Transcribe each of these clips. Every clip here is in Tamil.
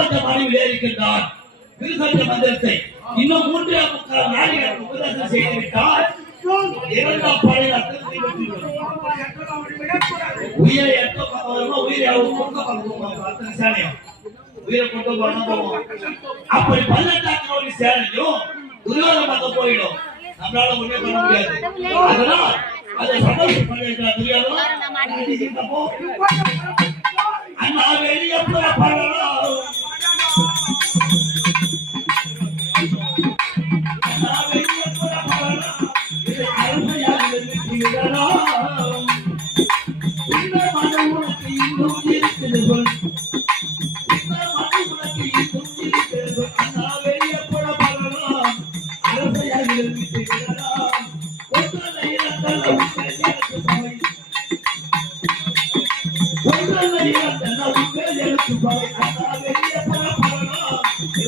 அந்த மனைவிலே இருக்கின்றார் திருசட்ட மந்திரத்தை இன்னும் மூன்றே முக்கால் நாடுகள் உபதேசம் செய்துவிட்டால் இரண்டாம் படையில் உயிரை எட்ட உயிரை சேனையும் உயிரை கொண்டு போனா அப்படி பள்ளத்தாக்கு சேனையும் துரியோதன போயிடும் நம்மளால ஒண்ணே பண்ண முடியாது. அதனால் அதை பண்ணிருக்கிற துரியோதனம் அடிச்சிருக்கப்போ அண்ணா இது அருமையாக இருக்கிறதா இந்த மனம் உனக்கு இன்னும் இருக்கிறது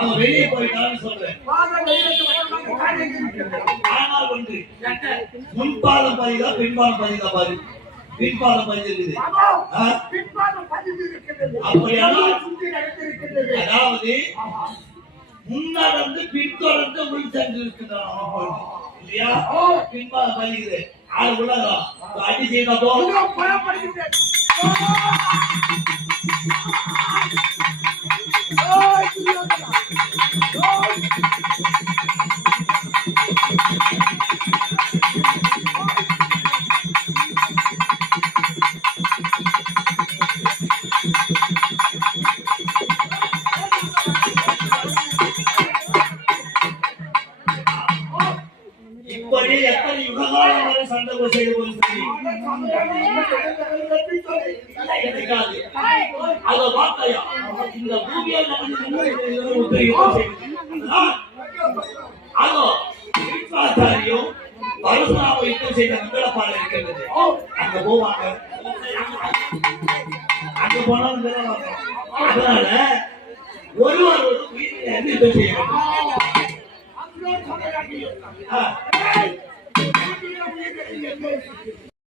அவன் வெளியே போயிட்டான்னு சொல்றேன். ஆனால் ஒன்று முன்பாலம் பதிதா பின்பாலம் பதிதா பாரு. பின்பாலம் பதிது ஆ? அதாவது முன்னடந்து பின்தொடர்ந்து உள் சென்று இருக்கிறான் இல்லையா? பின்பாலம் பதிகிறது ஆள் உள்ளதா? அடி செய்த போதும் இப்படி எத்தனை யுககாலம் வரை சண்டை போய் செய்து அத இந்த பூமியில் அதோ விஸ்வாச்சாரியும் பரசுராம யுத்தம் செய்த மங்களப்பாறை இருக்கின்றது அங்க போவாங்க. அங்க போனாலும் அதனால ஒருவர் ஒரு உயிரை யுத்தம் செய்ய வேண்டும். ஆ.